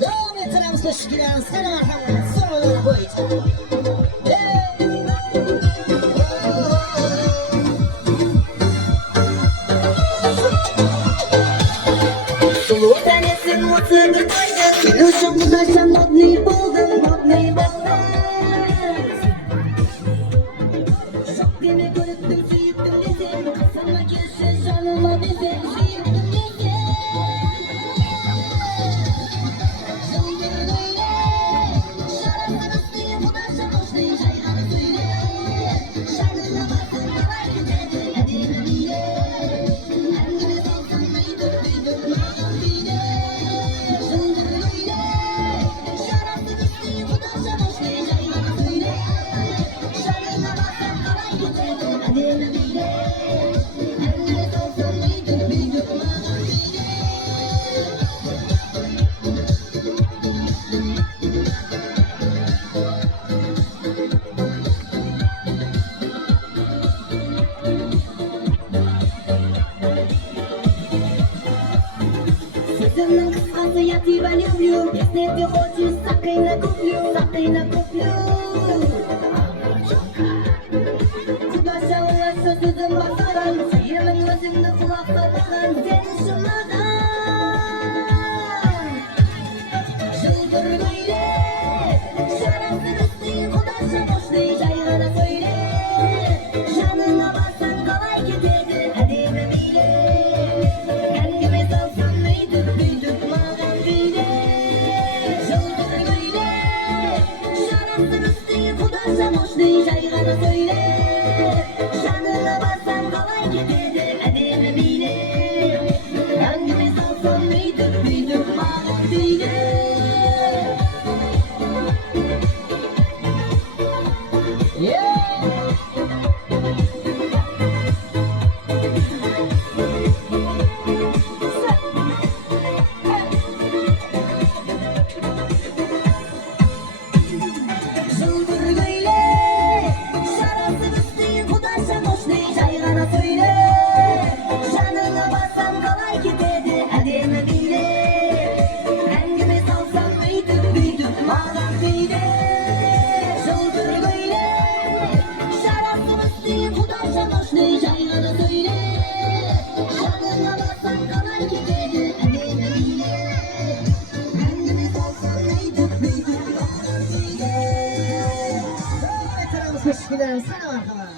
Devam ettiremiz teşkilen, sana merhamet, soruları boyunca. Sulu tanesin mutludur koydun, sen uşak budarsan modni buldun, modni buldun. Şok deme görüttüm, süyüttüm desem, kafama girsin, canıma desem, süyüttüm desem. Сына кысқасы я тебя люблю. Если ты хочешь, сақина куплю. Құдашауға сөзім басқан, сүйемін өзіңді құлаққа таған, сен үшін маған. Жылдыр көйле, шарасыз істейін құдаша қошты, жай ғана сөйле. Жанына барсаң қалай кетеді әдемі биле. Әңгіме салсам өйтіп бүйтіп маған күйле. Жылдыр көйле, шарасыз істейін құдаша güler sana arkadaş.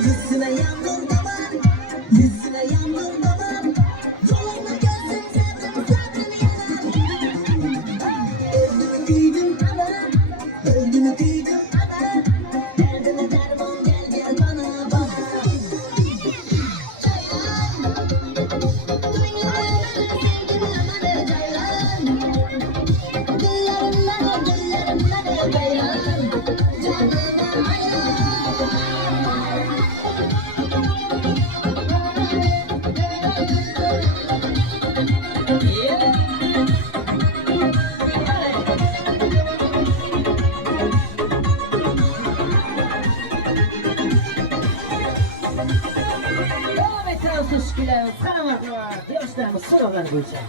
Yüzüme yağmur babam, yüzüme yağmur babam. Yolunu gözüm sevdim zaten yalan. Öldüğünü duydum ama, öldüğünü duydum ama. Derdime derman gel gel bana bana. Ceylan, duymuyorum sevgimi bana ceylan. Güllerim bana ceylan. Canıma ayağım. Devam et Fransız güler sana bakma. Göstermiş sorular bu yüzden.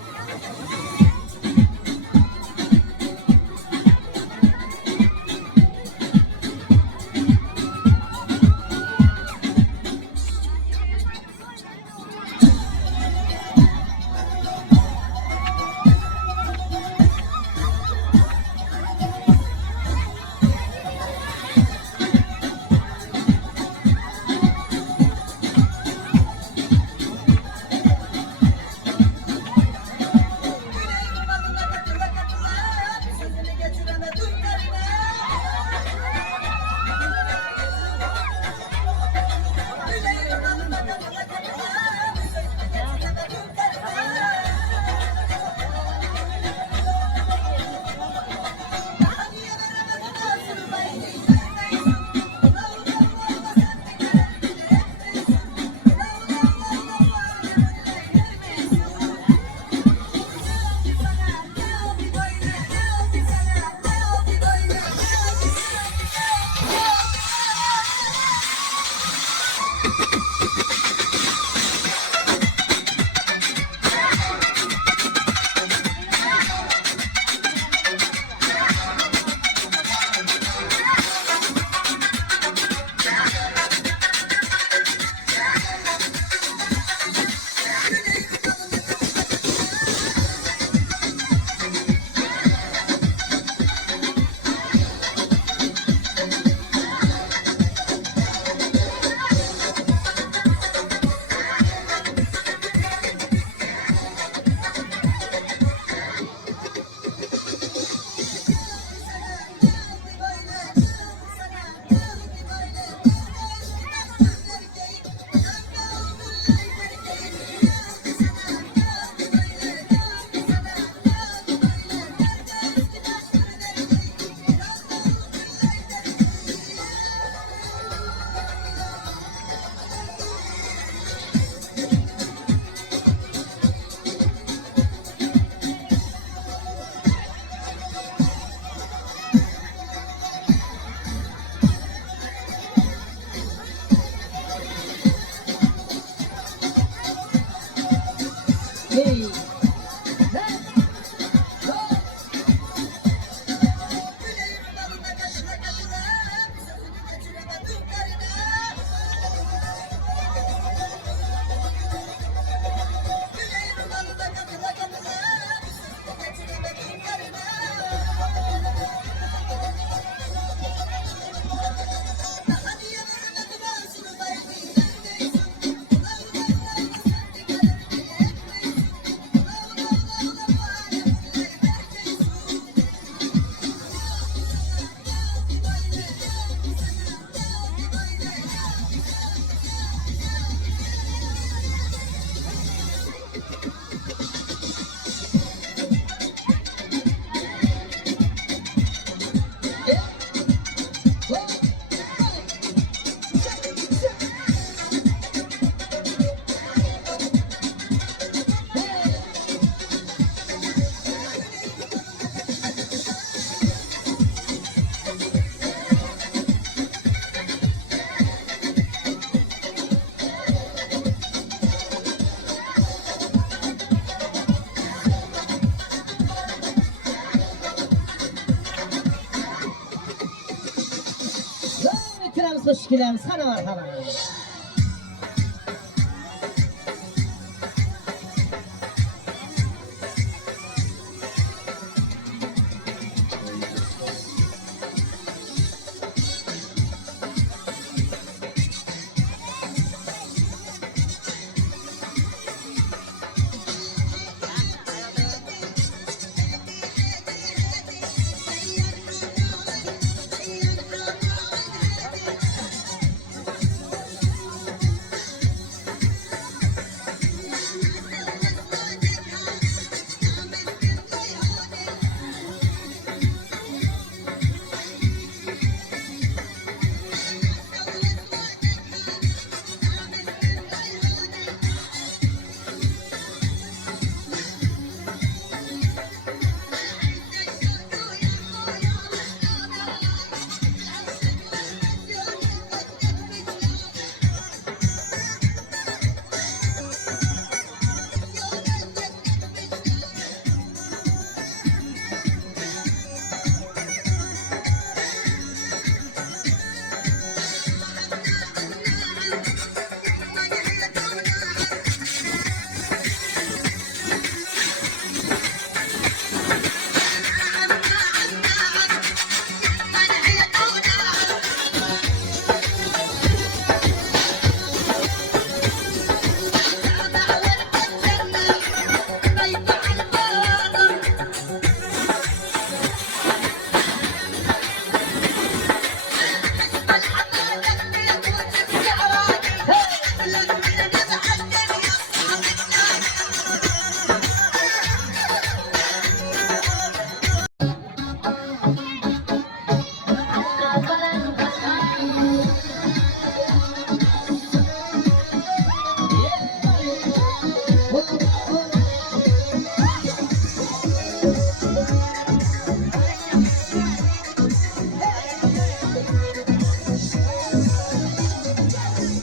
Xush kelamiz, qani marhamat.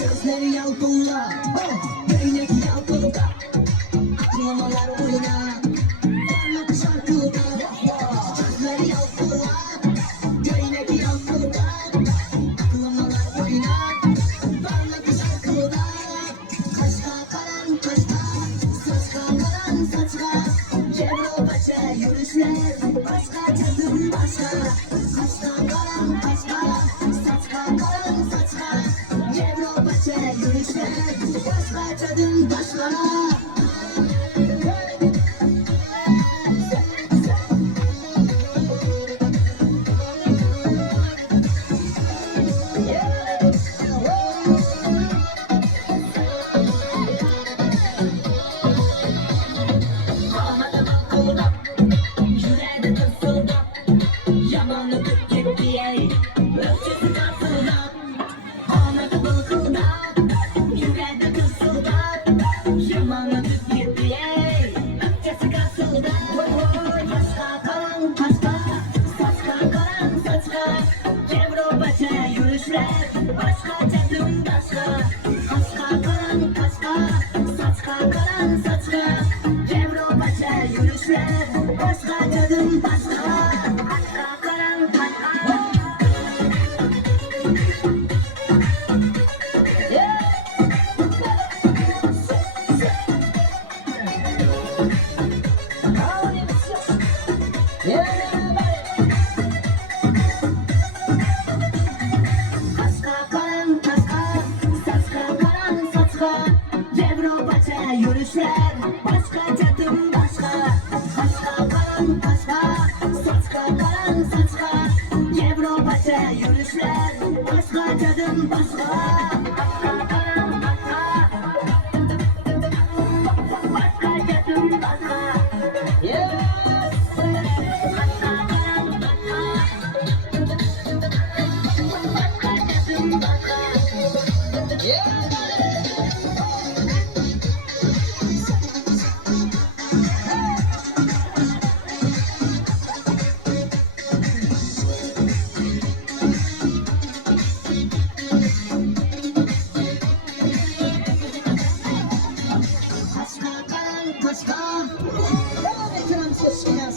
Gözleri yalpınla, değnek yalpınla, aklamalar oyna, parmak şarkıda. Gözleri yalpınla, değnek yalpınla, aklamalar oyna, parmak şarkıda. Kaşka karan kaşka, saçka karan saçka, Cevro paça yürüyüşler, başka tadım başka. Kaşka karan kaşka, saçka karan saçka, Cevro paça yürüyüşler, başka tadım başka. Havada bakıldak, yüreğde tırsıldak, yamanlık gitti ey, öfkesi tartıldak. Havada bakıldak, yüreğde tırsıldak, yamanlık gitti ey, öfkesi tartıldak. Başka karan başka, saçka karan saçka, Cevro paça yürüyüşler, başka tadım başka. Başka karan başka, saçka karan saçka, Cevro paça yürüyüşler, başka tadım başka. Başka karan başka. Kaşka karan kaşka, saçka karan saçka, Cevro paça yürüyüşler, başka tadım başka. Kaşka karan kaşka, saçka karan saçka, Cevro paça yürüyüşler, başka tadım başka. Başka karan başka, başka tadım başka. Başka karan başka, başka tadım başka. Kaşka karan kaşka. Devam edelim sesiniz.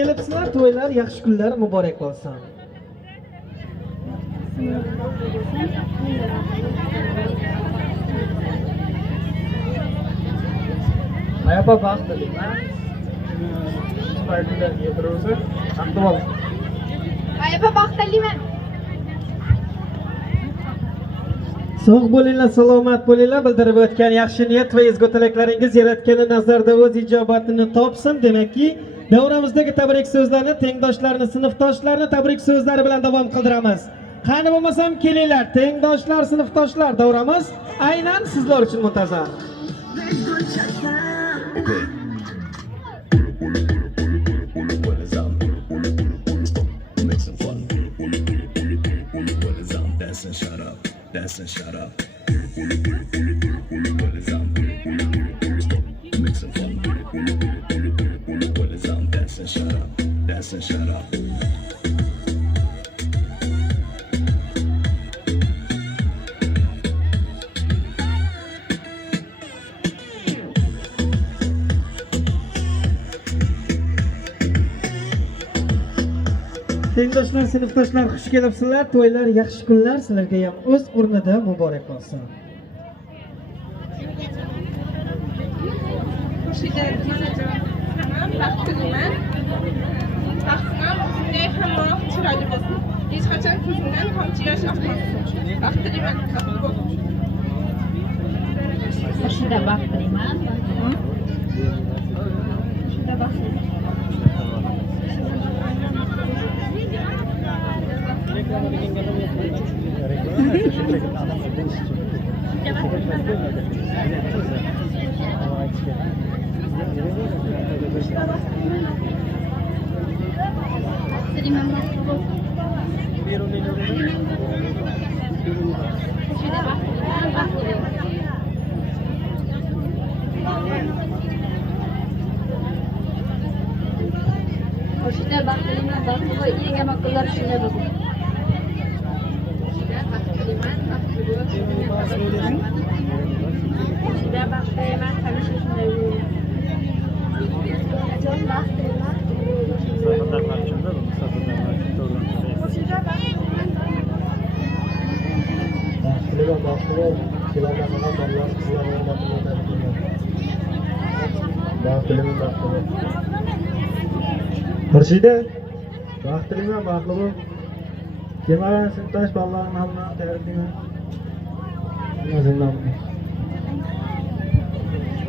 Kelibsizlar, to'ylar, yaxshi kunlar muborak bo'lsin. Ayapa baxtli, ha? Saytlar yetiruvchi, haqda bo'l. Ayapa baxtliman. Sog' bo'linglar, salomat bo'linglar. Bildirib o'tgan yaxshi niyat va ezgu tilaklaringiz Yaratganning nazarida o'z ijobatini topsin. Demakki, davramizdagi tabrik so'zlarini tengdoshlarni, sinfdoshlarni tabrik so'zlari bilan davom qildiramiz. Qani bo'lmasam kelinglar, tengdoshlar, sinfdoshlar, davramiz aynan sizlar uchun muntazam. Dance and shut up. Dance and shut up. Make some fun. What is on? Dance and shut up. Dance and shut up. Tengdoshlar, sinfdoshlar, xush kelibsizlar. To'ylar, yaxshi kunlar sizlarga ham o'z o'rnida muborak bo'lsin. Baxtliman. Bunday hamroh chiroyli bo'lsin. Hech qachon ko'zimdan tomchi yosh oqmasin. Baxtliman. Shunda baxtliman. Shunda baxtliman. Shunda baxtliman, baxtli bo'l, eng amal qillar shunda bo'lsin. Shunda baxtliman, baxtli bo'l. Shunda baxtliman, hamisha shunday bo'l. Jon baxtliman. Murshida, baxtliman, baxtli bo'l. Kemaran sinfdosh bolalarning hammasini tabriklayman. O'zimdan.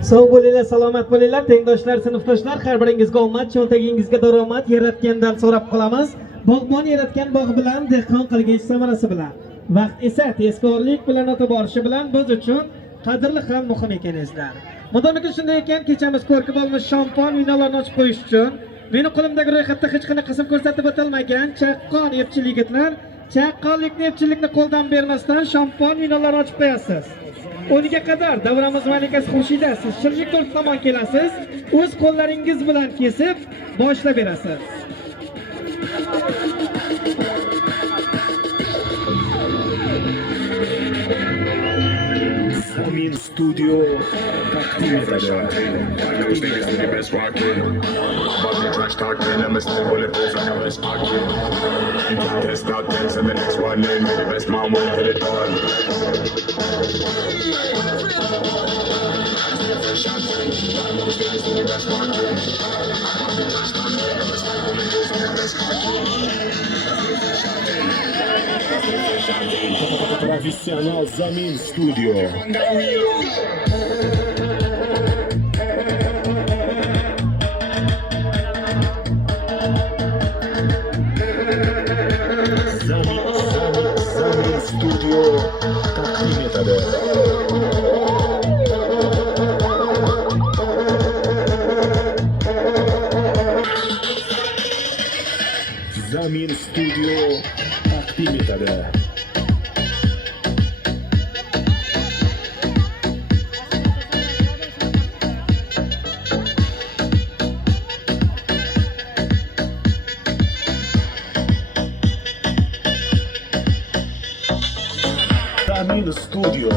Sog' bo'linglar, salomat bo'linglar, tengdoshlar, sinfdoshlar, har biringizga omad, cho'ntagingizga daromad yaratgandan so'rab qolamiz. Bog'bon yaratgan bog' bilan, dehqon qilgich samarasi bilan. Vaqt esa tezkorlik bilan o'tib borishi bilan biz uchun qadrli ham muhim ekaningizlar. Modomiki shunday ekan, kechamiz ko'rkib olmish shampon vinolarni ochib qo'yish uchun meni qo'limdagi ro'yxatda hech qanday qism ko'rsatib o'tilmagan chaqqon epchil yigitlar, chaqqonlikni epchillikni qo'ldan bermasdan shampon vinolarni ochib qo'yasiz. O'niga qadar davramiz malikasi Xurshida siz shirlik to'rt tomon kelasiz, o'z qo'llaringiz bilan kesib boshlab berasiz. Zamin Studio taqdim etadi. Profissional Zamin Studio. Zamin Studio taqdim etadi. Zamin Studio taqdim etadi. Zamin Studio.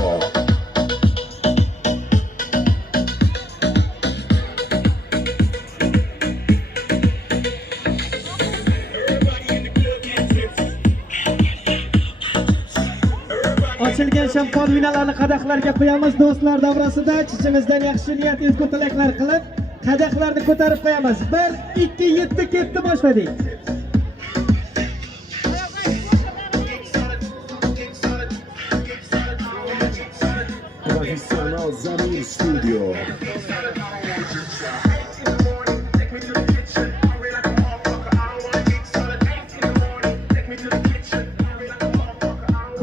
Ochilgan shampon vinalarni qadahlarga qo'yamiz do'stlar davrasida. Chichimizdan yaxshi niyat, ezgu tilaklar qilib qadahlarni ko'tarib qo'yamiz. 1 2 7 ketdi, boshladik. Profissional Zamin Studio.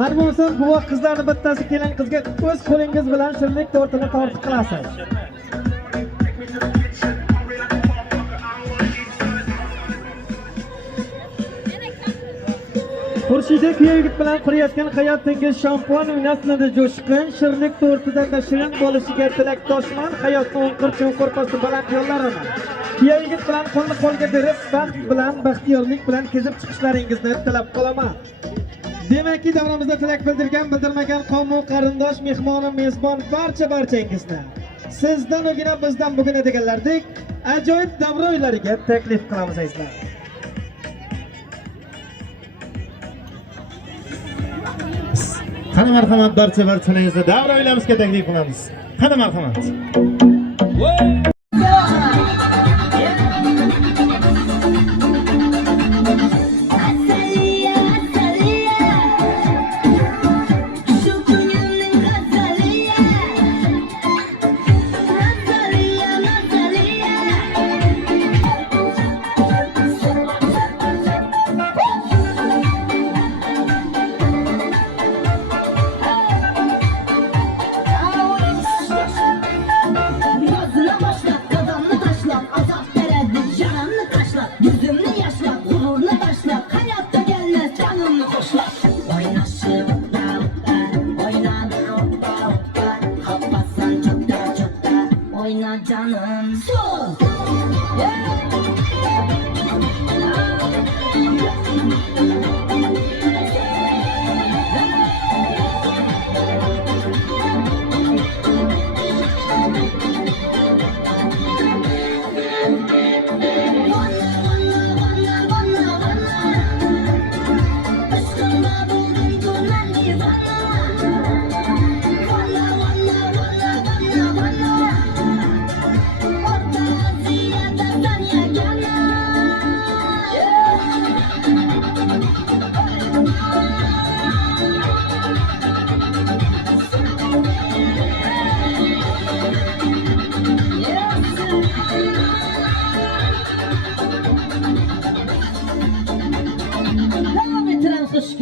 Har bo'lsa guvoh qizlarning bittasi kelin qizga o'z qo'lingiz bilan shirlik tortini tortib qilasiz. Xurshida kuya yigit bilan qurayotgan hayotingiz shampon vinasida jo'shqin, shirlik tortida shirin bo'lishiga tilakdoshman, hayotni o'nqir-cho'nqir posti baland yo'llarini. Kuya yigit bilan qo'lni qo'lga berib, baxt bilan, baxtiyorlik bilan kezib chiqishlaringizni tilab qolaman. Demakki, davramizda tilak bildirgan, bildirmagan qavm, qarindosh, mehmonim, mezbon barchangizni sizdan o'gina bizdan bugina deganlardek ajoyib davra o'ylariga taklif qilamiz azizlar. Qani marhamat, barcha-barchalaringizni davra o'ylamizga taklif qilamiz. Qani marhamat. Canım Orta Asya'da sen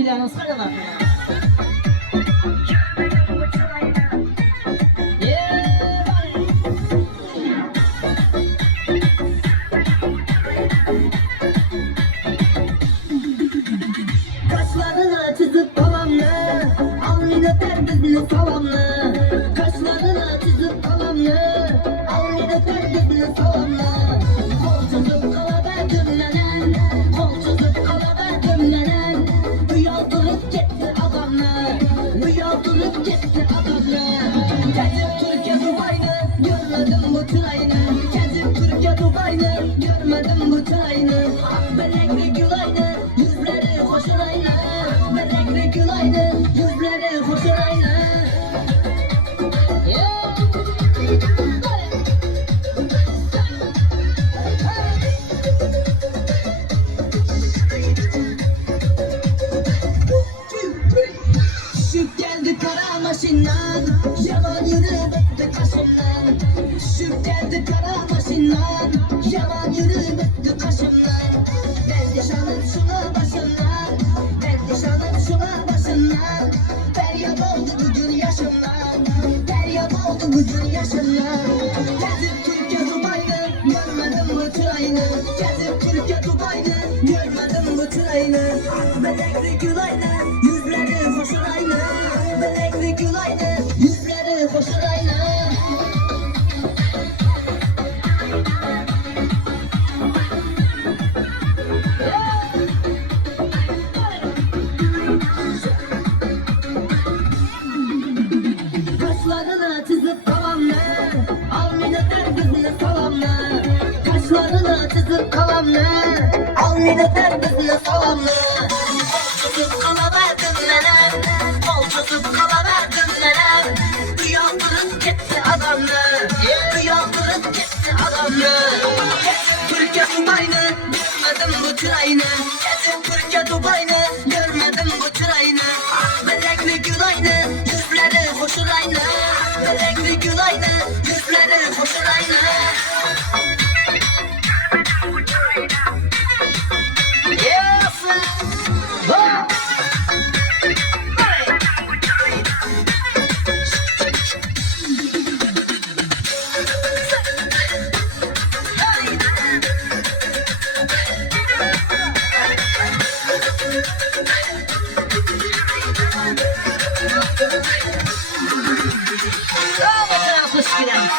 gülerimiz qanaqa? Kaşlarına çizip kalanlı, alnına ter bizini salamlı. Kaşlarına çizip kalanlı, alnına ter bizini salamlı. Kol çizip kalaverdim nenen, kol çizip kalaverdim nenen. Uyandırıp gitti adamlar, uyandırıp gitti adamlar. Gezip Türkiye Dubai'ni, görmedim bu çırayını. Gezip Türkiye Dubai'ni, görmedim bu çırayını. Belekli gülayını, yüzleri hoşurayını. Belekli gülayını, yüzleri hoşurayını. Düşüp geldi kara maşinden, yalan yürü bitti kaşımdan. Düşüp geldi kara maşinden, yalan yürü bitti kaşımdan. Ben de şanım şuna başımdan, ben de şanım şuna başımdan. Feryat oldu bugün yaşımdan, feryat oldu bugün yaşımdan. Gezip Türkiye Dubai'ni, görmedim bu çırayını. Gezip Türkiye Dubai'ni, görmedim bu çırayını. Belekli gülayını, yüzleri hoşurayını. Belekli gülayını, yüzleri hoşurayını. Kaşlarına çizip kalanlar, alnına ter bizini salamlar. Kaşlarına çizip kalanlar, alnına ter bizini salamlar. Kol çizip kalaverdim nenem, kol çizip kalaverdim nenem. Uyandırıp gitti adamlar, uyandırıp gitti adamlar. Gezip Türkiye Dubai'ni, görmedim bu çırayını. Gezip Türkiye Dubai'ni, görmedim bu çırayını. Belekli gülayını, yüzleri hoşurayını. Belekli gülayını, yüzleri hoşurayını. Yes! Oh! Bravo, hoş geldiniz.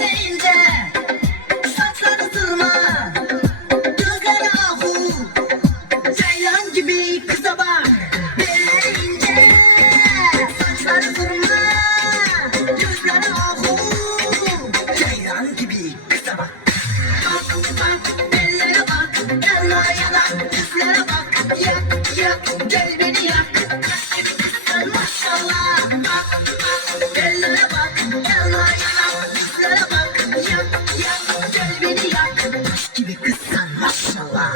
Elinde saçları sırma, gözleri ahu, ceylan gibi kıza bak. Elinde saçları sırma, gözleri ahu, ceylan gibi kıza bak. Ellere bak, ellere bak, yüzlere bak. Yak, yak, gel beni yak. Sen maşallah. Ellere bak, ellere bak, yüzlere bak. Yak, yak, gel beni yak. Taş gibi kızsan maşallah.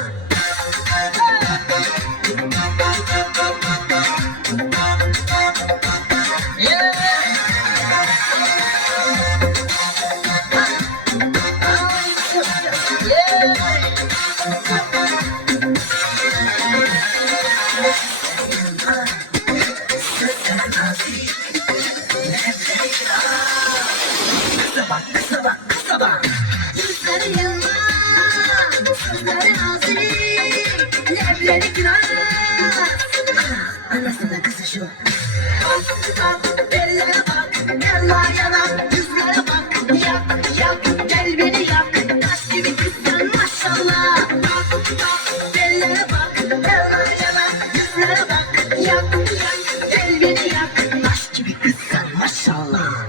Yüzleri yılmaz, sözleri nazik, lebleri kiraz. Anasının kızı şu. Ellere bak, eller yanak, yüzlere bak. Yak, yak, gel beni yak. Taş gibi kızsın maşallah. Ellere bak, eller yanak, yüzlere bak. Yak, yak, gel beni yak. Taş gibi kızsın maşallah.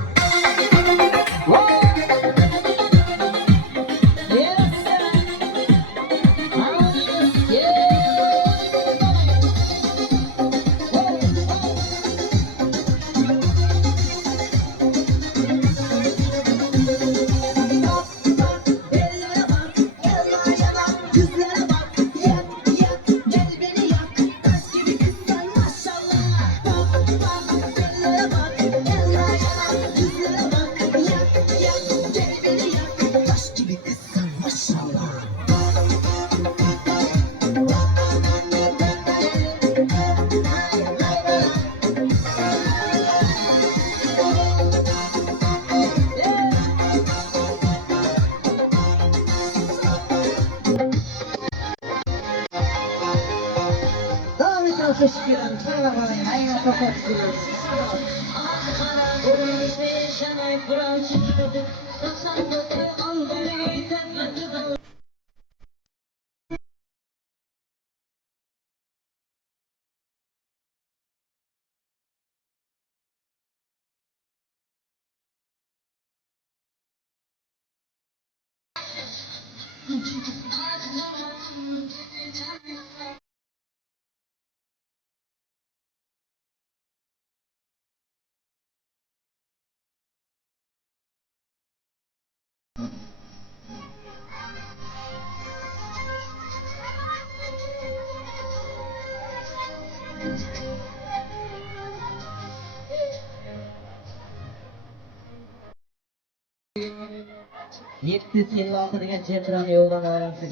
756 degan cheltirani yo'ldan olamsiz.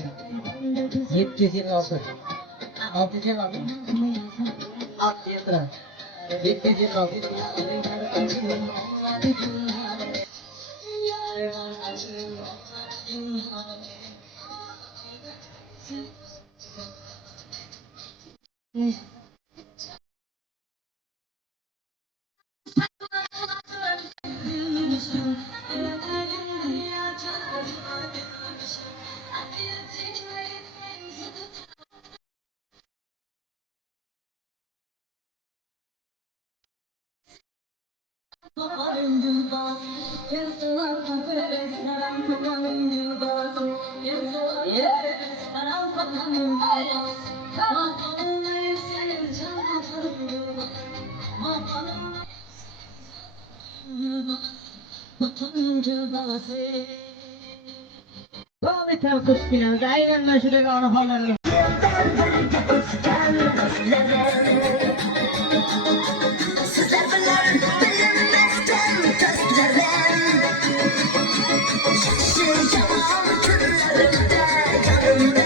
756. 656. 656. 756. Devam edelim kuş filan. Aynen ben şurada onu hallerim. Sizler bilen bilinmezden gözlerim Yaşayacağım günlerimde yanımda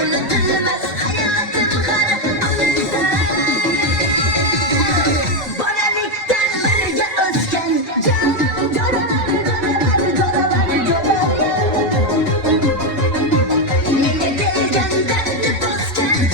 Unutilmez hayatım karanlığında Bonelikten birge özgen Canım göreler Yine gelgen derdi bozken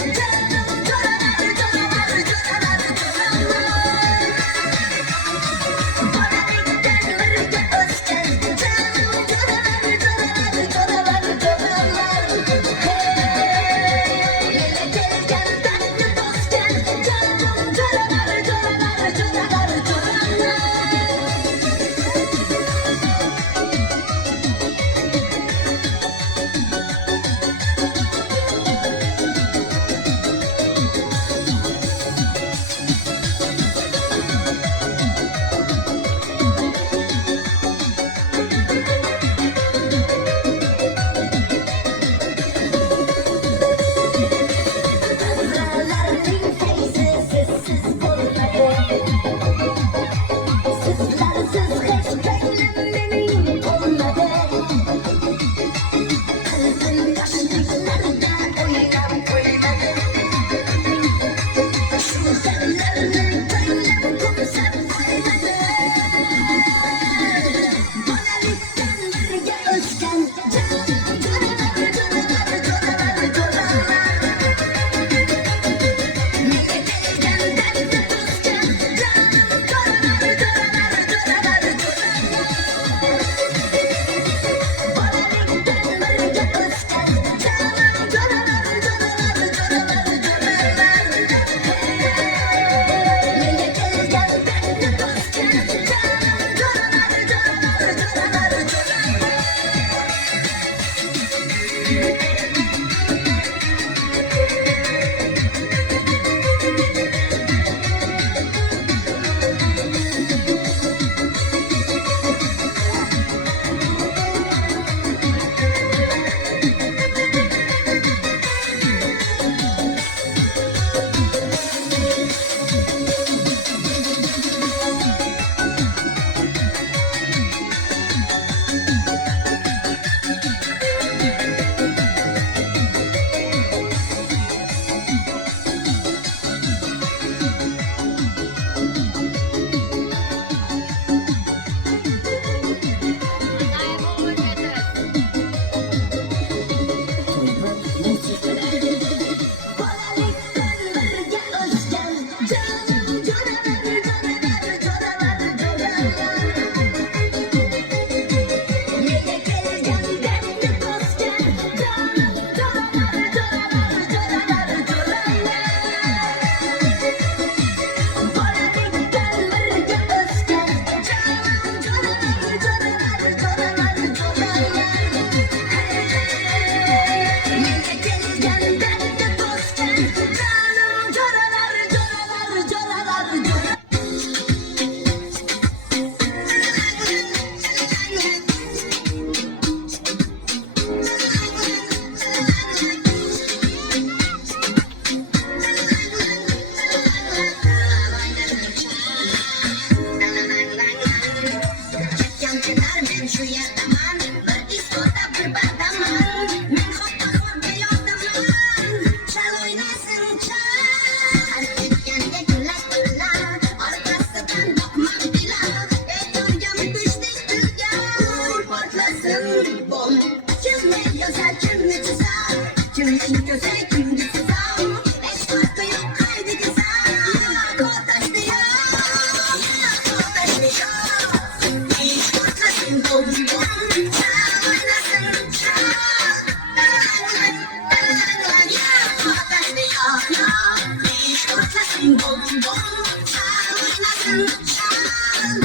oynasin uçan.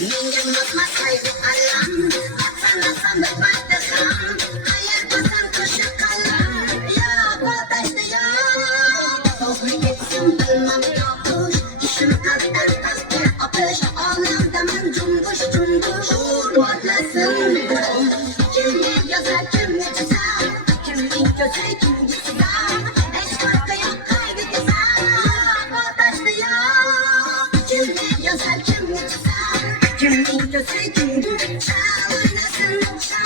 Menga mosmas haydi alam, sana sandık baytasam. Hayal basan koşu kalam, ya bataydı ya. Doğru geçsin bilmem yokuş, işim kalpten kalpten apış. Ağlamda men cumbuş cumbuş, uğurlasın. Kimni yazar kimni çizer, kimnin gözü kimni çizer. Eş farkı yok kaybedeceğim, bataydı ya. Kimni yazar kimni çizer, kimnin gözü kimni çizer. Oynasın uçan.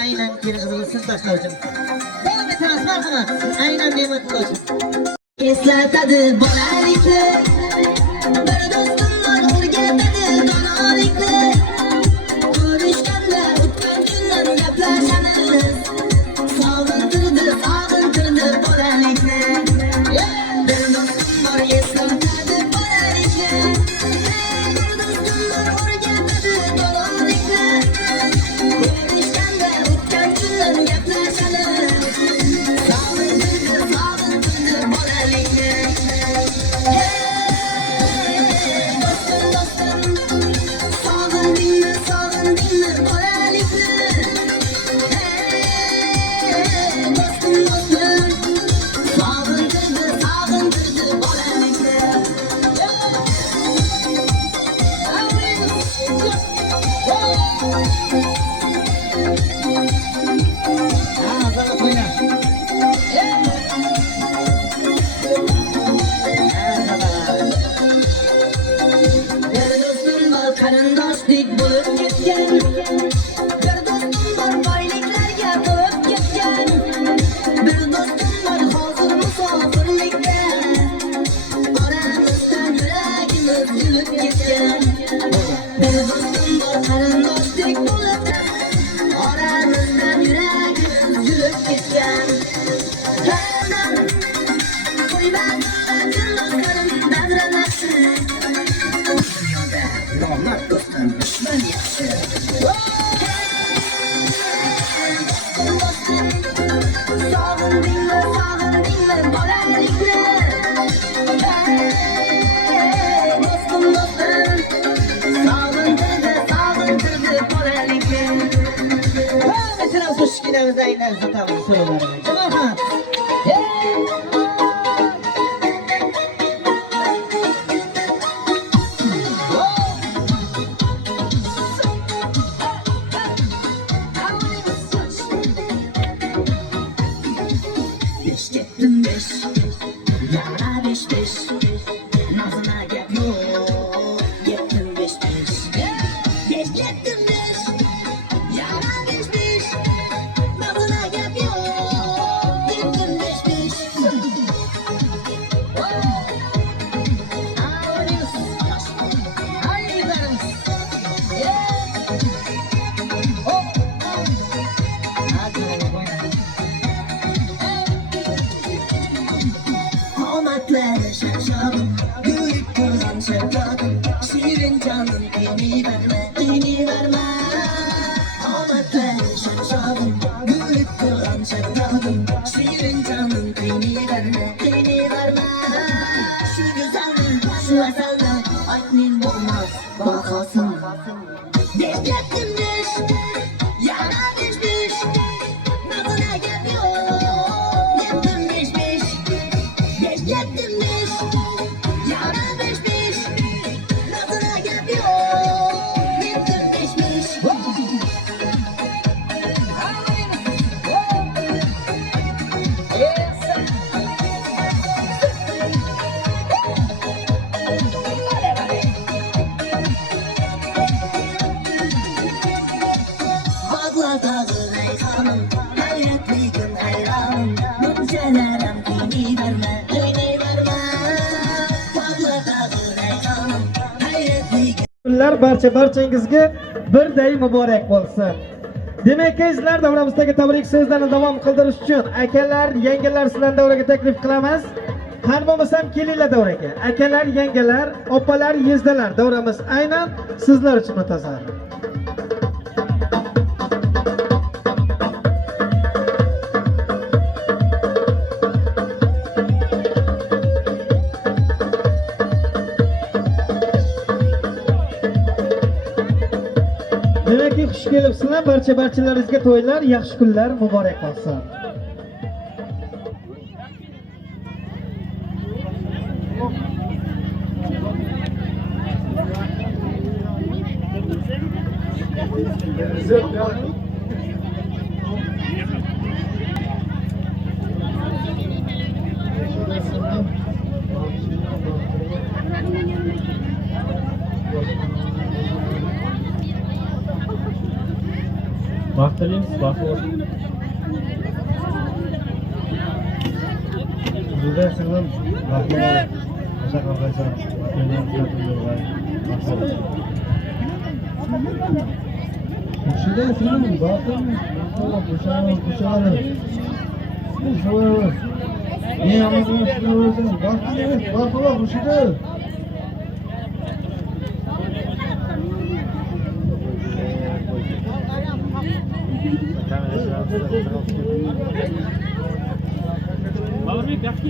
Aynen kiri kızılsın taşlarcım. Devam et marhamat. Aynen demet taşım. Eslatadi bolalikni. Bir do'stim bor o'rgatadi donolikni. Ko'rishganda o'tgan kunlar gaplashamiz. Sog'intirdi bolalikni. Bir do'stim bor eslatadi bolalikni. Bir do'stim bor o'rgatadi donolikni. Ko'rishganda o'tgan kunlar gaplashamiz. Sog'intirdi bolalikni. mashinamizni aynan sotamiz so'rovlarni. Javob. Beş gittim beş, yana beş beş, nazına gel yok. Gittim beş beş, beş gittim beş, yana beş beş, nazına gel yok. Gittim beş beş. Haydi kızlarımız. Omakları şaşadım, gülüp duran sevdadım. Şirin canım beni verme, beni verme. Omakları şaşadım, gülüp duran sevdadım. Şirin canım beni verme, beni verme. Şu güzelden, şu ezelden, aklın olmaz, bakasın. Beş gittim beş, yana beş beş, nazına gel yok. Gittim beş beş. Beş gittim beş, yana beş beş, nazına gel yok. Gittim beş beş. Bağla dağı reyhanım, hayretli gün hayranım. Mümcelerem beni verme, beni verme. Bağla dağı reyhanım, hayretli gün. Kunlar barchangizga birday muborak bo'lsin. Demak, sizlar davramizdagi tabrik so'zlarini davom qildirish uchun akalar, yangalar sizlarni davraga taklif qilamiz. Har bo'lmasam kelinglar davraga. Akalar, yangalar, opalar, yezdalar, davramiz aynan sizlar uchun o'tazar. Demakki xush kelibsizlar, barchalaringizga to'ylar, yaxshi kunlar muborak bo'lsin. Baxtliyiz, baxtli. Juda singlim, baxtli. O'sha qilsam, kelgan kuzatilgan. Juda singlim, baxtli. O'sha. Ne yapıyorsun? Baxtli, o'sha.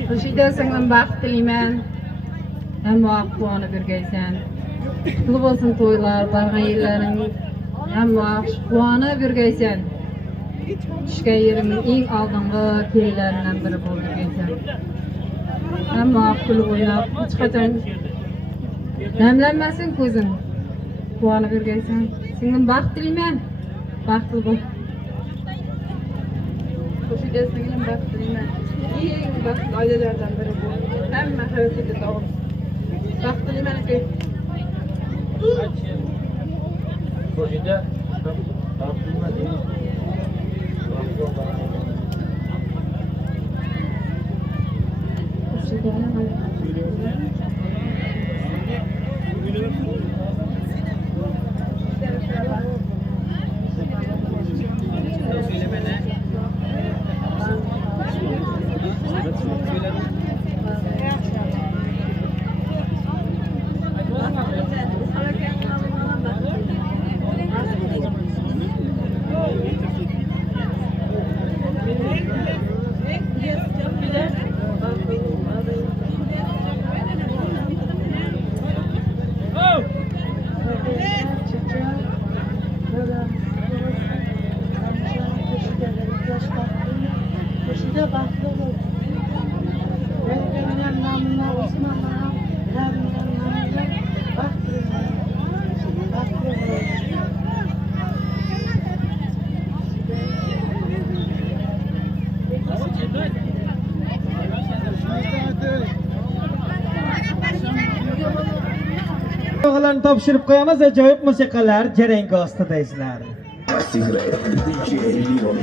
Xushida singlim baxt tilayman. Hamma quvonib yurgaysan. Qutlug' bo'lsin to'ylar, bargan yillaring. Hamma quvonib yurgaysan. Tushgan yerimning eng oldingi kelinlaridan biri bo'lib yurgaysan. Hamma kulib o'ynab, hech qachon namlanmasin ko'zing. Quvonib yurgaysan. Singlim baxt tilayman. Baxtli bo'l. Xushida singlim baxt tilayman. Eng baxtli oilalardan biri bu. Hamma hayotiga sog'lik. Baxt tilayman aka. Xushida baxt tilayman. Sovg'alarni topshirib qo'yamiz, ajoyib musiqalar jarangga ostida izlar. Sigre, DJ Leon.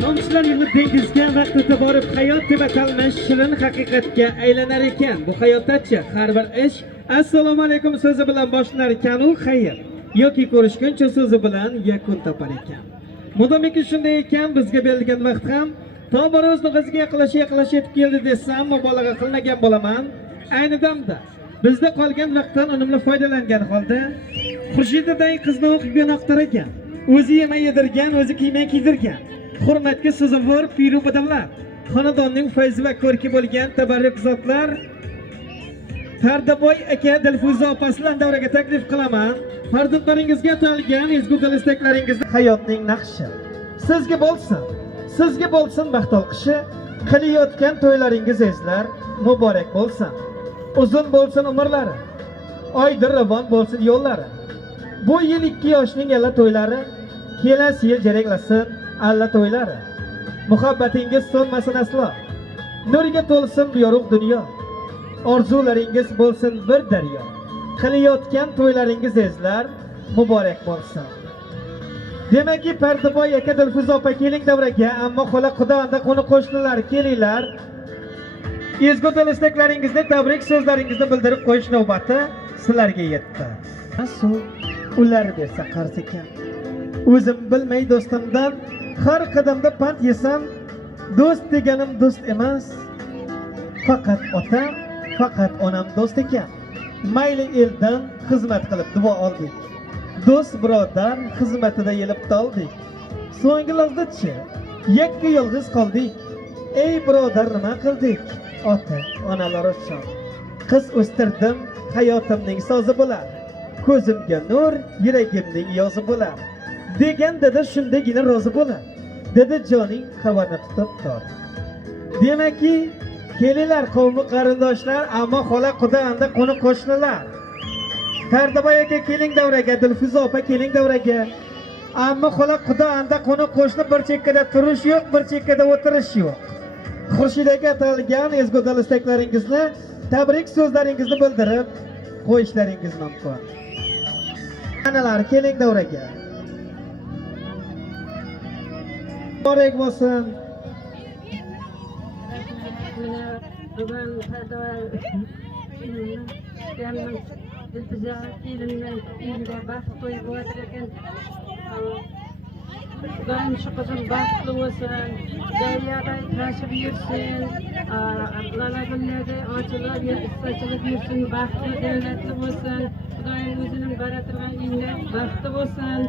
Tomchilar yig'ilib dengizga vaqt o'tib borib hayot deb atalmish shirin haqiqatga aylanar ekan. Bu hayotdachi har bir ish assalomu alaykum so'zi bilan boshlanar ekan, u xayr yoki ko'rishguncha so'zi bilan yakun topar ekan. Modomiki shunday ekan, bizga berilgan vaqt ham tobora o'zimizga yaqinlashib yetib keldi desam mubolag'a qilmagan bo'laman. Ayni damda bizda qolgan vaqtdan unumli foydalangan holda Xurshidday qizni o'qib oqtar ekan. O'zi yemay yedirgan, o'zi kiymay kiydirgan. Hurmatga sazovor piru badavlat, xonadonning fayzi va ko'rki bo'lgan tabarruk zotlar Fardaboy aka, Dilfuza opasidan davraga taklif qilaman. Farzandlaringizga atalgan ezgu istaklaringizni hayotning naqshi sizga bo'lsin baxt olqishi, qilayotgan to'ylaringiz ezlar muborak bo'lsin. Uzun bo'lsin umrlari, oydir ravon bo'lsin yo'llari. Bu yil 2 yoshning alla to'ylari, kelasi yil jaranglasin alla to'ylari. Muhabbatingiz so'nmasin aslo, nurga to'lsin bu yorug' dunyo. Orzularingiz bo'lsin bir daryo, qilayotgan to'ylaringiz ezlar muborak bo'lsin. Demakki Pardaboy aka, Dilfuza opa keling davraga, ammo xola xudoanda qo'ni qo'shnilar kelinglar. Ezgu istaklaringizni, tabrik so'zlaringizni bildirib qo'yish navbati sizlarga yetdi. Suv ular bersa qarz ekan. O'zim bilmay do'stimdan har qadamda pand yesam, do'st deganim do'st emas. Faqat otam, faqat onam do'st ekan. Mayli eldan xizmat qilib duo oldik. Do'st birodar xizmatida yelib toldik. So'nggi lahzachi yakka yolg'iz qoldik. Ey birodar nima qildik? Ota, onalar uchun qiz o'stirdim, hayotimning sozi bo'lar. Ko'zimga nur, yuragimning yozi bo'lar. Degan dada shundagina rozi bo'lar. Dada joning xabarni tutib tur. Demakki, kelinglar qavmi qarindoshlar, ammo xola xudoanda qo'ni qo'shnilar. Fardaboy aka keling davraga, Dilfuza opa keling davraga. Ammo xola xudoanda qo'ni qo'shni bir chekkada turish yo'q, bir chekkada o'tirish yo'q. Xurshidga atalgan ezgu istaklaringizni, tabrik so'zlaringizni bildirib qo'yishlaringiz mumkin. Analar keling davraga. Muborak bo'lsin. Bugun Dilfuza kelinning uyida baxt to'yi bo'lar ekan. Xudoyim shu qizim baxtli bo'lsin, daryoda tashib yursin, lalagullari ochilib, issiqchilib yursin, baxtli davlatli bo'lsin. Xudoyim o'zining baratirgan uyida baxtli bo'lsin.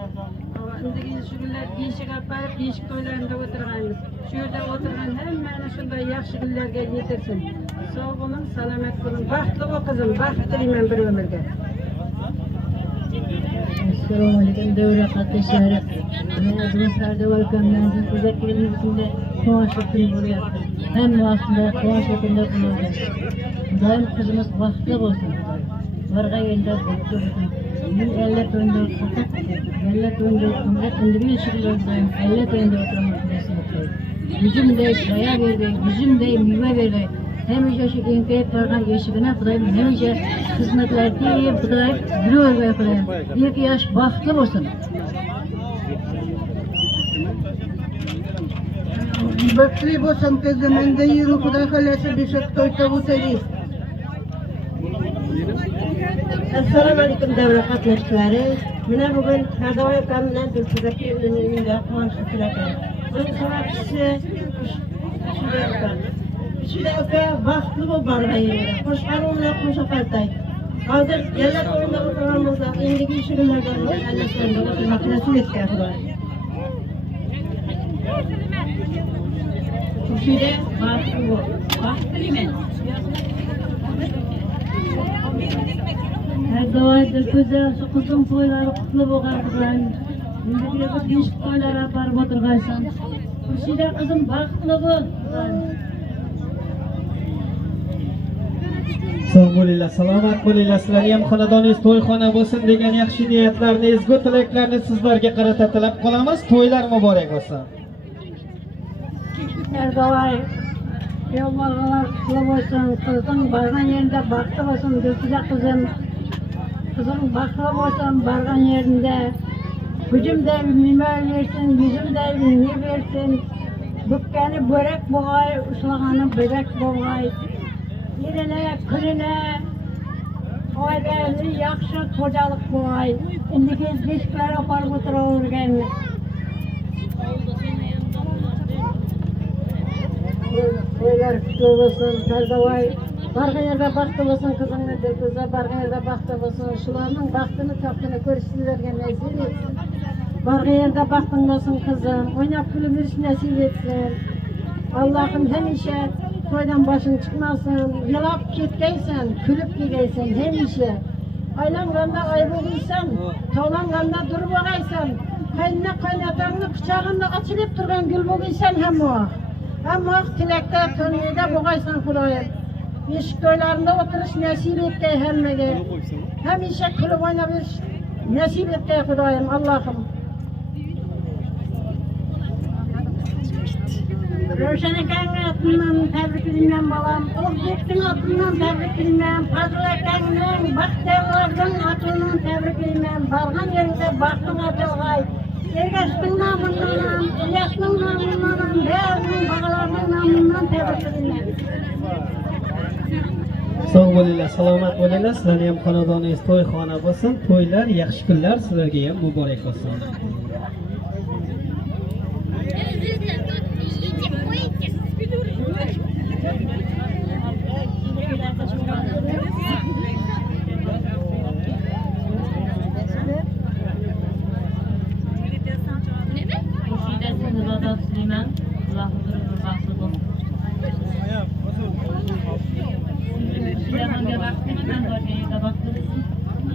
Indagi shu kunlar beshikqa borib, beshik to'ylarida o'tirganmiz. Shu yerda o'tirgan hammani shunday yaxshi kunlarga yetirsin. Sog' bo'ling, salomat bo'ling, baxtli bo'l qizim, baxt tilayman bir umrga. Assalomu alaykum davra qatnashchilari. Mana do'stlarda welcome kuzatganimizda quvonchli kun bo'lyapti. Hamma vaqtda quvonchli kunlar bo'ladi. Xudoyim qizimiz baxtli bo'lsin. Varga yilda bo'lsin. Men 50 to'nda faqat 50 to'nda indirish shug'ullandim. 50 to'nda o'tiraman. Yüzümday boya bergan, yüzümday meva bergan. Hamisha shu enkayib turgan eshigini Xudoyim hamisha xizmatlarga Xudoyim birovga qilaman. 2 yosh baxtli bo'lsin. Baxtli bo'lsin qizim, endi yuru Xudo xolasa beshak to'yda o'taylik. Assalomu alaykum davra qatnashchilari. Mana bugun Fardaboy akam bilan Dilfuza kelinning uyida quvonchli kun ekan. Buning sababchisi Şurada aka vaqtli bu bargaylar. Qo'shqaruvlar qo'sha qartay. Hozir yerlar o'yinda o'tirganimizda endigi ishlardan allanishlarga o'tirmoq nasib etgan Xudoy. Shurada vaqtli bu. Vaqtliman. Her dolaydır güzel şu kızın toyları kutlu bo'lgan. Endi besh toylar aparib o'tirgansan. Xurshida qizim baxtli bo'l. Sog' bo'linglar, salomat bo'linglar. Sizlarga ham xonadoningiz to'yxona bo'lsin degan yaxshi niyatlarni, ezgu tilaklarni sizlarga qarata tilab qolamiz. To'ylar muborak bo'lsin. Her dolay yollarlar kutlu bo'lsin. Qizim bargan yerinde baxtli bo'lsin. Dilfuza qizim. Kızım baxtli bo'lsin bargan yerinde. Gücümde nime versin, yüzümde ne versin. Bükkeni börek boğay, uslağanı börek boğay. Yerine, külüne, oydaylı, yakşı kocalık boğay. İndiki dişklere aparıp otururken. Toylar kutlu olsun, Kardavay. Bargan yerde baxtli bo'lsin kızımla Dilfuza, bargan yerde baxtli bo'lsin. Şularning baxtini toptini ko'rishingizlarga nasib etsin. Bargan yerde baxting bo'lsin kızım, oynab kulib yurish nasib etsin. Allah'ım hemişe toydan başın çıkmasın, yılap ketgaysan, kulib kelgaysan hemişe. Aylanganda ay bo'lgaysan, tovlanganda dur bo'lgaysan, qaynona qaynotangni quchog'ingda ochilib turgan gul bo'lgaysan hamma. Hamma tilakda, to'nida bo'lgaysan Xudoyim. Beşik toylarında oturuş nasip etgay hammaga. Hamisha kulib o'ynab yurish nasib etgay Xudoyim Allohim. Roshan akangni atından tabriklayman bolam. O'zbekning atından tabriklayman. Fazil akangning, Baxtiyorlarning atından tabriklayman. Bargan yerida baxting ochilg'ay. Ergashning nomidan ham, Ilyosning nomidan ham, ba'zining bog'larning nomidan tabriklayman. Sog' bo'linglar, salomat bo'linglar. Sizlarga ham xonadoningiz to'yxona bo'lsin. To'ylar, yaxshi kunlar sizlarga ham muborak bo'lsin.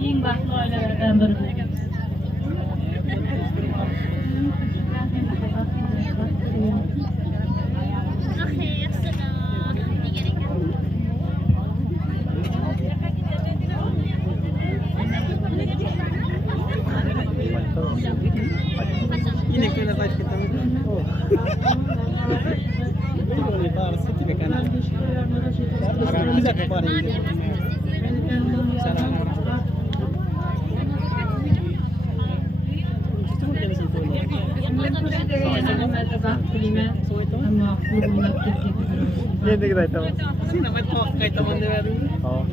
Eng baxtli oilalardan biri. Yine köyle başka tamam. Güzel bari. Yeni kadar tamam. Sinema çok kayıt tamam da verdim. Tamam.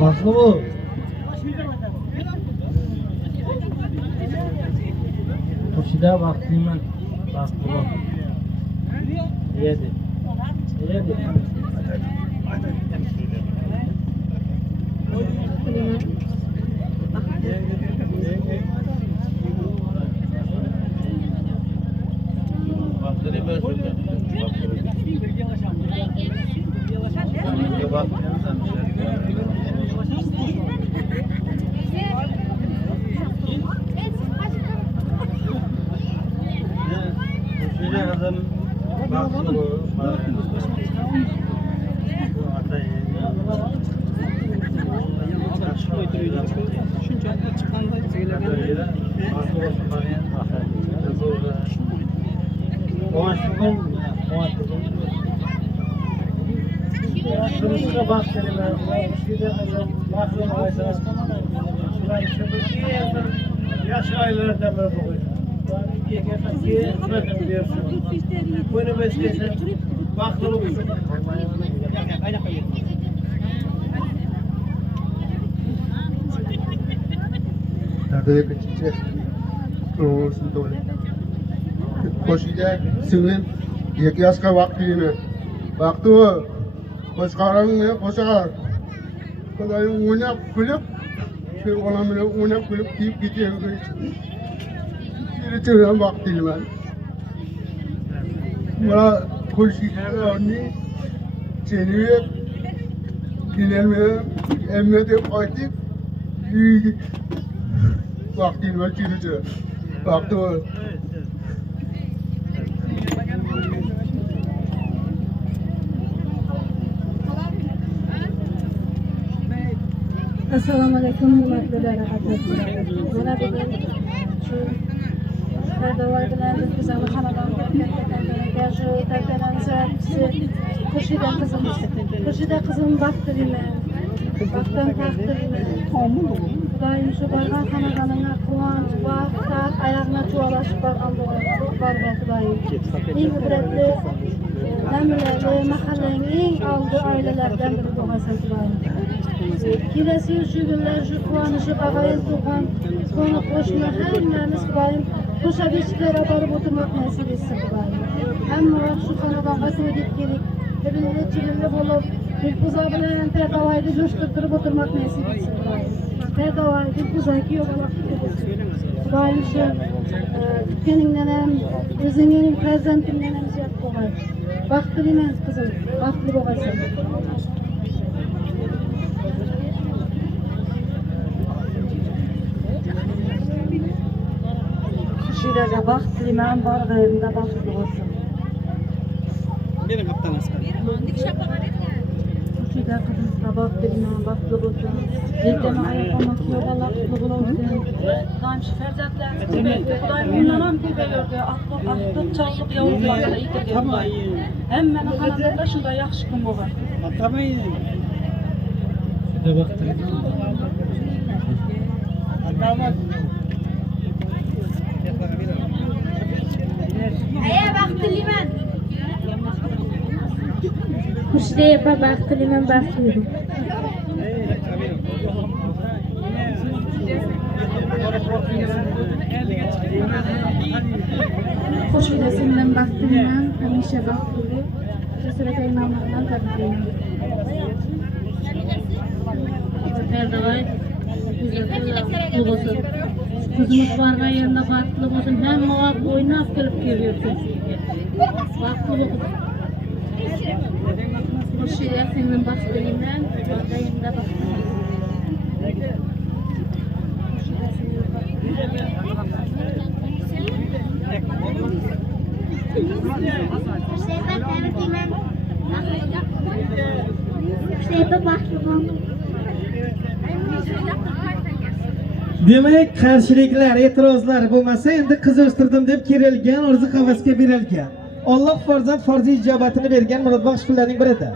Başlı bu. Koşuda baktığıma bastı bu. Yedi. Yedi. Yaş aylarında böyle bakıyor. Hizmetim diyorsun. Bunu beslesen baklı olursun. Nerede kaçacak? Olsun doğru. Koşacak, sığın. İki yaşka vaktini. Vakti o. Koşkarın koşar. Kadayın oynayıp gülüp. Şu olanları oynayıp gülüp deyip gidiyor. Yürütüyorum vaktini ben. Bana koşacak örneği. Seni dinlenmeye emredip artık vaktini ben yürütüyorum. Vakti o. Assalomu alaykum, hurmatli rahmatlilar. Mana bugun shu Ferdovoy bilan bizani xonadonga kelganlarga shu tantanani sababchisi Xurshida qizimiz. Xurshida qizim baxtliman. Baxtdan taqdirman. Xudoyim shu borgan xonadonga quvonch, baxt, ayog'ini chuvalashib borgan Xudoyim. Eng ibratli namunalar mahallaning eng oldi oilalaridan biri bo'lmasin Xudoyim. Kelasi yil shu kunlar shu quvonishib og'ayil tug'an qo'ni qo'shni hammamiz Xudoyim qo'sha beshiklarga borib o'tirmoq nasib etsin Xudoyim. Hamma shu xonadonga to'y deb kelib dilli chililli bo'lib Dilfuza bilan Ferdovoyni jo'shtirtirib o'tirmoq nasib etsin Xudoyim. Ferdovoy Dilfuza kuyov Xudoyim shu tutganingdan ham o'zingning farzandingdan ham ziyod bo'lg'ay. Baxtliman qizim, baxtli bo'lasan. Xurshida baxtliman, borg'ayimda baxtli bo'lsin. Xurshida qizimga baxtliman, baxtli bo'lsin. Ertaga oyoqqa kuyov bola qutli bo'lsin. Xudoyim shu farzandlarni Xudoyim undan ham ko'payardi. Aqtoq chog'liq yovuzlarga yetirgan Xudoyim. Hammani xonadonda shunday yaxshi kun bo'lgan. Atamayın. Şurada baktım. Atamaz. Aya baxtliman. Xurshida apa baxtliman, baxtli. Xurshida sendan baxtliman, hamisha baxtli. Jasur noma'dan tabriklayman. Ferdovoy bo'lsin. Kızımız bargan yerinde baxtli bo'lsin. Hamma vaqt o'ynab kelib kelyapti. Baxtli bo'lsin. Xurshida sendan baxtliman, bargayimda baxtliman. Demak, qarshiliklar, e'tirozlar bo'lmasa, endi qiz o'stirdim deb kerilgan, orzu havasga berilgan. Alloh farzand farzi ijobatini bergan murodbaxsh kunlarning birida.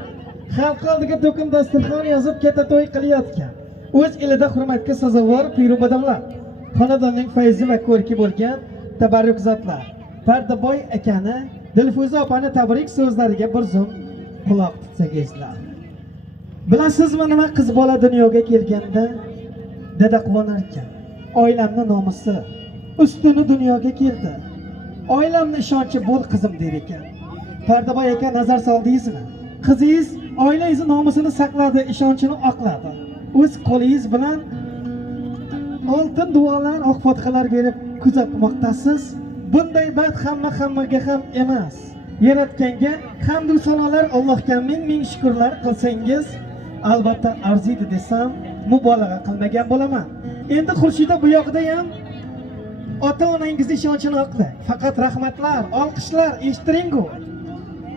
Xalq oldiga to'kin dasturxon yozib katta to'y qilayotgan. O'z elida hurmatga sazovor piru bodamlar. Xonadonning fayzi va ko'rki bo'lgan tabarruk zotlar. Fardaboy akani, Dilfuza opani tabrik so'zlariga bir zum quloq tutsangiz. Bilasizmi nima qiz bola dunyoga kelganda dada quvonar ekan. Oilamni nomusi, ustuni dunyoga keldi. Oilamni ishonchi bo'l qizim der ekan. Fardaboy aka nazar soldingizmi? Qizingiz oilangiz nomusini saqladi, ishonchini oqladi. O'z qo'lingiz bilan oltin duolar, oq fotihalar berib kuzatmoqdasiz. Bunday baxt hammaga ham emas. Yaratganga hamd va sanolar, Allohga ming shukrlar qilsangiz, albatta arziydi desam, mubolag'a qilmagan bo'laman. Endi Xurshida bu yoqda ham ota-onangiz ishonchini oqlang. Faqat rahmatlar, olqishlar eshittiring-ku.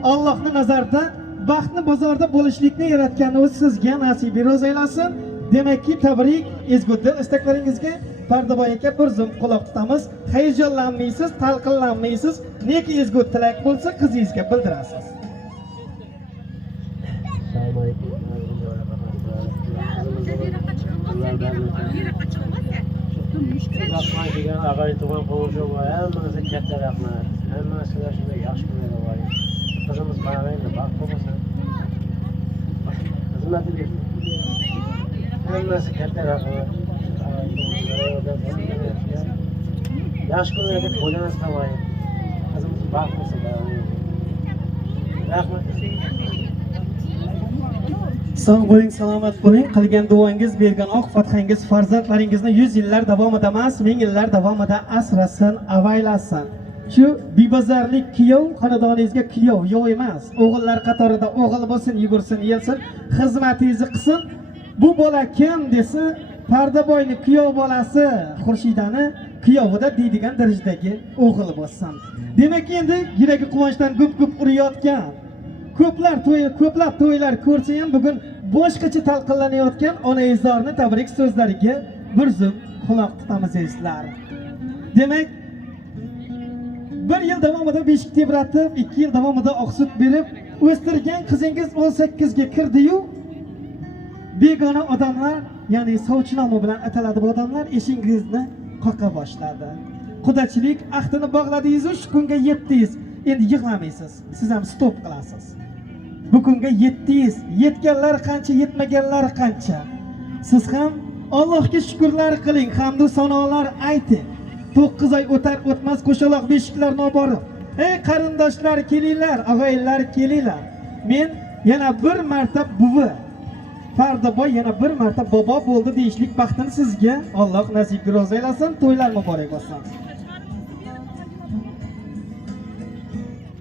Allohning nazarida baxtni bozorda bo'lishlikni yaratgani o'zi sizga nasib ro'z aylasin. Demakki, tabrik, ezgu dil istaklaringizga Pardaboy aka bir zum quloq tutamiz. Hayajonlanmaysiz, talqinlanmaysiz. Neki ezgu tilak bo'lsa qizingizga bildirasiz. Assalomu alaykum. Rahmat degan ag'ay tugan qo'shib hammasi katta rahmat. Hammasiga shunday yaxshi kunlar bo'laydi. Qizimiz barangda baxt bo'lsin. Xizmat eting. Hammasi katta rahmat. Yaxshi kunlarga qo'yganimiz qolmaydi. Qizimiz baxt bo'lsin. Rahmat. Sog' bo'ling, salomat bo'ling. Qilgan duongiz, bergan oq fathangiz farzandlaringizni 100 yillar davomida emas, 1000 yillar davomida asrasin, avaylasin. Shu bibazarlik kuyov xonadoningizga kuyov yo'q emas. O'g'illar qatorida o'g'il bo'lsin, yugursin, yelsin, xizmatingizni qilsin. Bu bola kim desa, Pardaboyni kuyov bolasi, Xurshidani kuyovida deydigan darajadagi o'g'il bo'lsin. Demak, endi yuragi quvonchdan gup-gup urayotgan, ko'plab to'ylar ko'rsa ham bugun boshqacha talqinlanayotgan onaizorni tabrik so'zlariga bir zum quloq tutamiz sizlar. Demak, 1 yil davomida beshik tebratib, 2 yil davomida oqsut berib o'stirgan qizingiz 18 ga kirdi-yu, begona odamlar, ya'ni sovchi nomi bilan ataladi bu odamlar, eshingizni qoqa boshladi. Qudachilik ahdini bog'ladingiz, shu kunga yetdingiz. Endi yig'lamaysiz. Siz ham stop qilasiz. Bu kunga yetdingiz. Yetganlar qancha, yetmaganlar qancha. Siz ham Allohga shukrlar qiling, hamd va sanolar ayting. 9 oy o'tar o'tmas qo'shaloq beshiklar noborib. Ey qarindoshlar kelinglar, og'aylar kelinglar. Men yana bir marta buvi, Pardaboy yana bir marta bobo bo'ldi deyishlik baxtini sizga Alloh nasib ro'z aylasin. To'ylar muborak bo'lsin.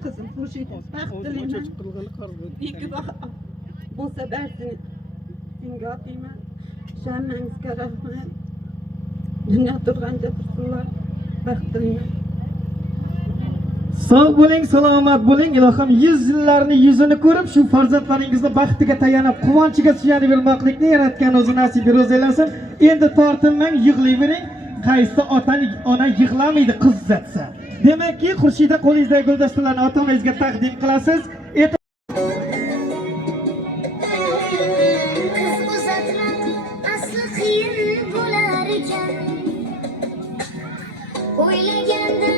Kızım Xurshid, baxtliman. İki bo'lsa barsini senga otayman. Shammangizga rahmat. Dunyo turgancha tursinlar. Baxtliman. Sog' bo'ling, salomat bo'ling. Ilohim 100 yillarni yuzini ko'rib, shu farzandlaringizni baxtiga tayanib, quvonchiga suyanib yurmoqlikni yaratgan o'zi nasib ro'z aylasin. Endi tortinmang, yig'layvering. Qaysi ona yig'lamaydi qiz uzatsa. Demakki, Xurshida qo'lingizdagi guldastlarni ota-onangizga taqdim qilasiz. Qiz uzatmak asli qiyin bo'lar ekan. O'ylaganda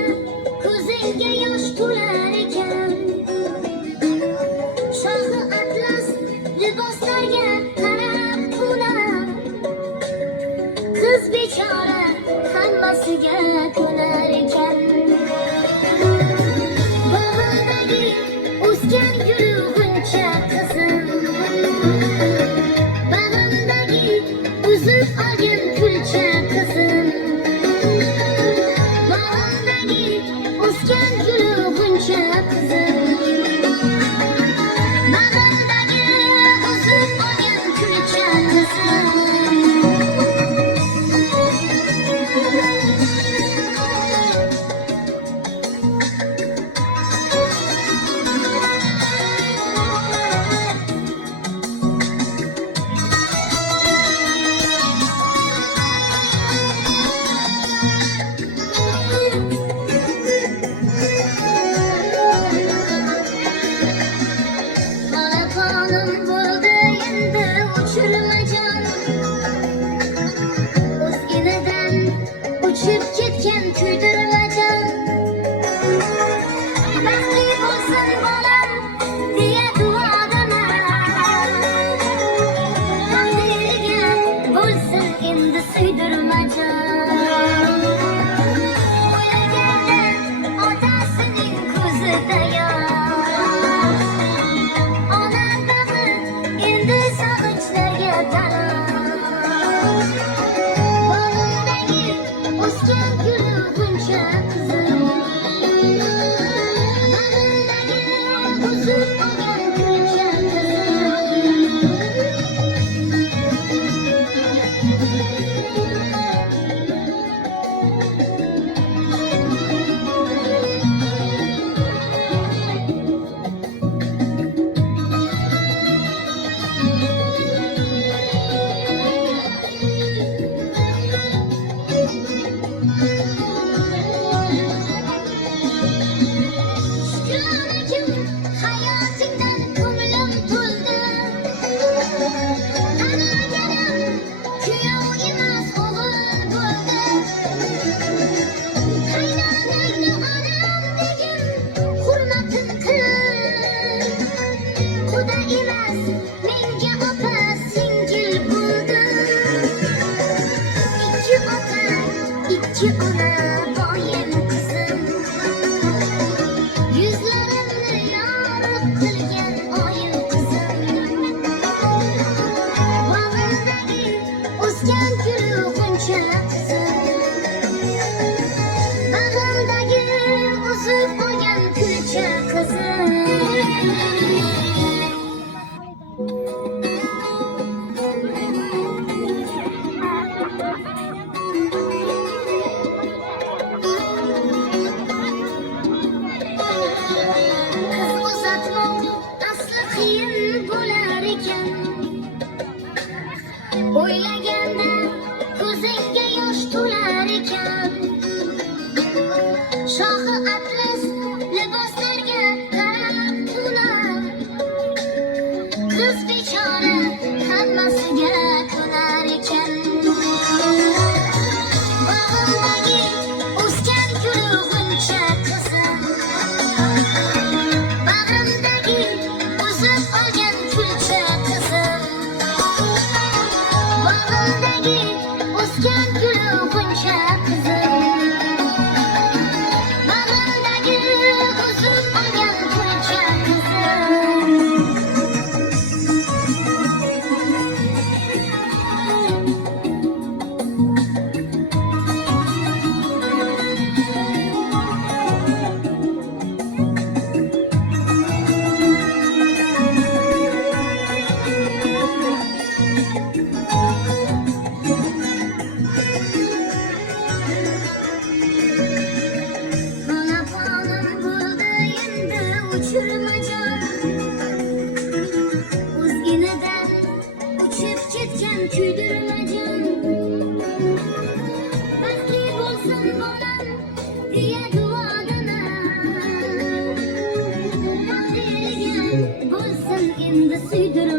ko'zingga yosh to'lar ekan. Shohi atlas liboslarga qarab to'lar. Qiz bechora hammasiga ko'nar ekan. Bag'ridagi o'sgan gulg'uncha qizim, bag'rimdagi uzib olgan kulcha qizim, bag'rimdagi o'sgan gulg'uncha qizim, bag'rimdagi uzib olgan kulcha qizim. shohi atlas liboslarga qarab ular qiz bechora hammasiga ko'nar ekan bag'rimdagi o'sgan gulg'uncha qizim bag'rimdagi o'zib olgan kulcha qizim bag'rimdagi o'sgan gulg'uncha qizim bag'rimdagi o'zib olgan kulcha qizim Monopolim bo'ldi endi uchirmajon o'zginadan uchib ketgan kuydirmajon baxtli bo'lsin bolam deya duodaman taqdiriga bo'lsin endi suydirmajon